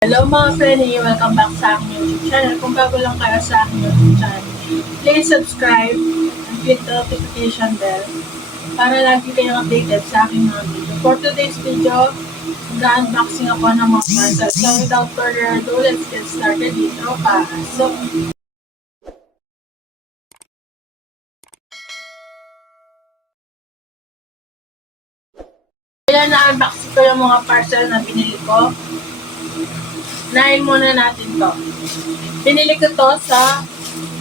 Hello mga friendly, welcome back sa aking YouTube channel. Kung bago lang kayo sa aking YouTube channel, please subscribe and click the notification bell para lagi kayong updated sa aking mga video. For today's video, mag-unboxing ako ng mga parcels. So without further ado, let's get started dito pa. So, kaya na-unboxing ko yung mga parcel na binili ko. Nahin muna natin to. Binili ko to sa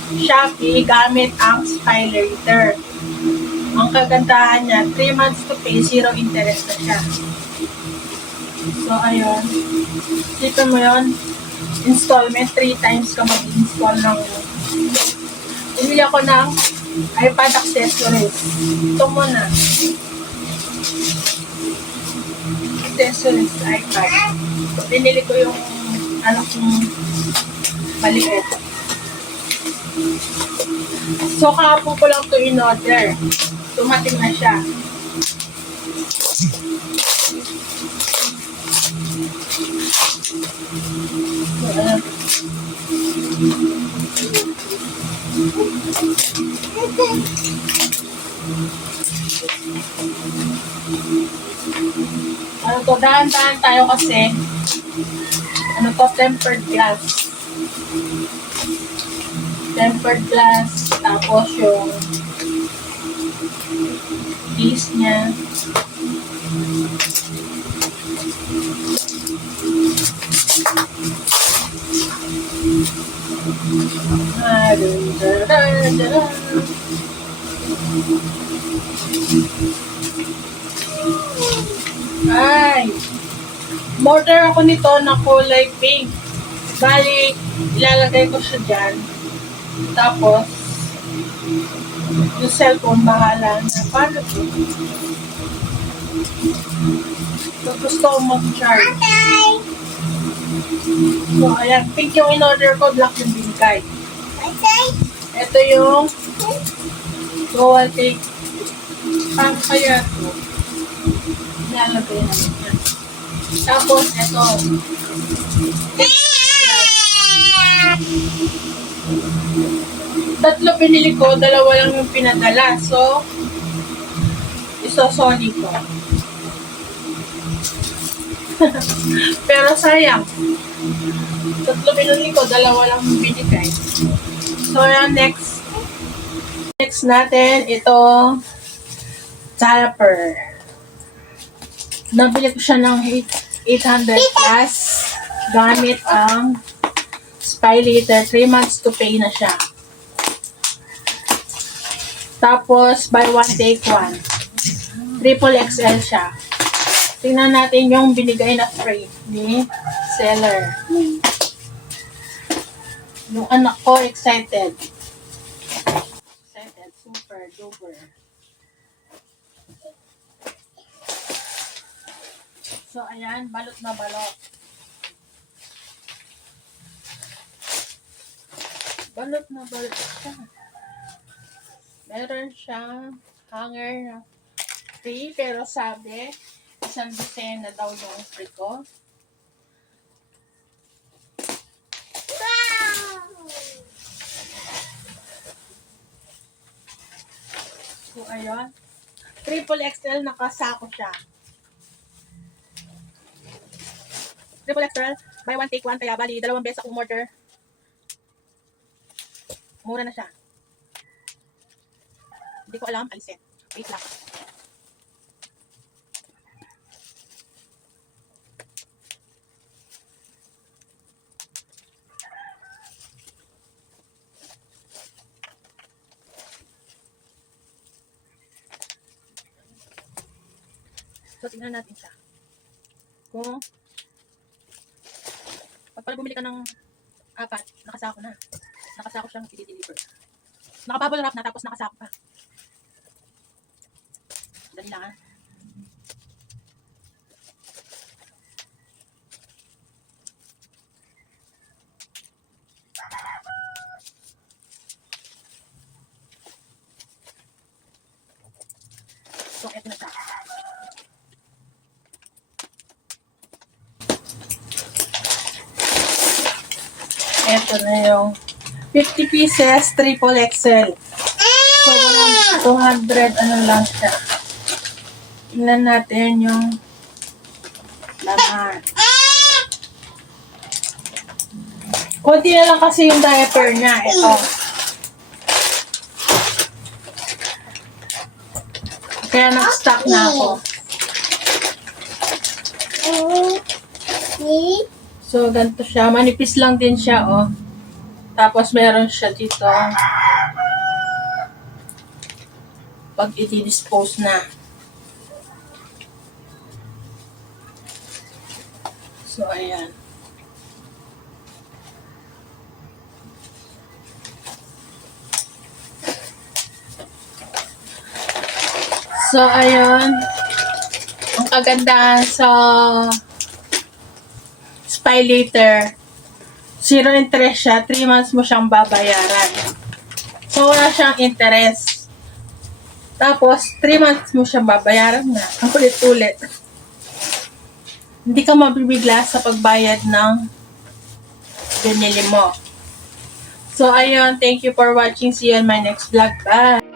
Shopee gamit ang Spylater. Ang kagandahan niya, 3 months to pay, zero interest na siya. So, ayun. Dito mo yon installment, 3 times ka mag-install ng Bumili ako ng iPad accessories. Ito muna. Accessories, iPad. Binili ko yung ano kong maliit. So, kahapon ko lang ito in-order. Tumating na siya. Ano to, dahan-dahan tayo kasi ano to, tempered glass. Tempered glass, tapos yung piece niya. Ah, dun, dun, dun, dun. Mortar ako nito na kulay pink. Bali, ilalagay ko siya dyan. Tapos, yung cellphone bahala na. Paano to? So, gusto ko mag-charge. So, ayan. Pink yung in-order ko, black yung binigay. Ito yung dual take. Paano kaya ito? Ilalagay namin yan. Tapos, ito. Tatlo pinili ko, dalawa lang yung pinadala. So, isosoli ko. Pero sayang. Tatlo pinili ko, dalawa lang yung binigay. So, yung next. Next natin, ito. Zapper. Nabili ko siya ng 800 plus gamit ang Spy Later. 3 months to pay na siya. Tapos, buy one, take one. Triple XL siya. Tingnan natin yung binigay na frame ni seller. Yung anak ko, excited. Excited. Super duper. So, ayan, balot na balot. Balot na balot siya. Meron siyang hanger na free, pero sabi, isang dosena daw yung free ko. So, ayun. Triple XL nakasako siya. Triple XL, buy one, take one. Kaya bali, dalawang beses akong order. Mura na siya. Hindi ko alam, alisin. Wait lang. So, tingnan natin siya. Kung pag pala bumili ka ng apat, nakasako na. Nakasako siyang i-deliver. Nakabubble wrap na tapos nakasako pa. Dali lang ah. So, eto na siya. Ito na yung 50 pieces, triple XL. So, walang 200, ano lang siya. Tingnan natin yung laman. Kunti na lang kasi yung diaper niya. Ito. Kaya nag-stock na ako. So, ganito siya. Manipis lang din siya, oh. Tapos, meron siya dito. Pag i-dispose na. So, ayan. So, ayun. Ang kagandahan sa spy later, zero interest siya, 3 months mo siyang babayaran. So, wala siyang interest. Tapos, 3 months mo siyang babayaran na. Ang ulit-ulit. Hindi ka mabibigla sa pagbayad ng binili mo. So, ayun. Thank you for watching. See you on my next vlog. Bye!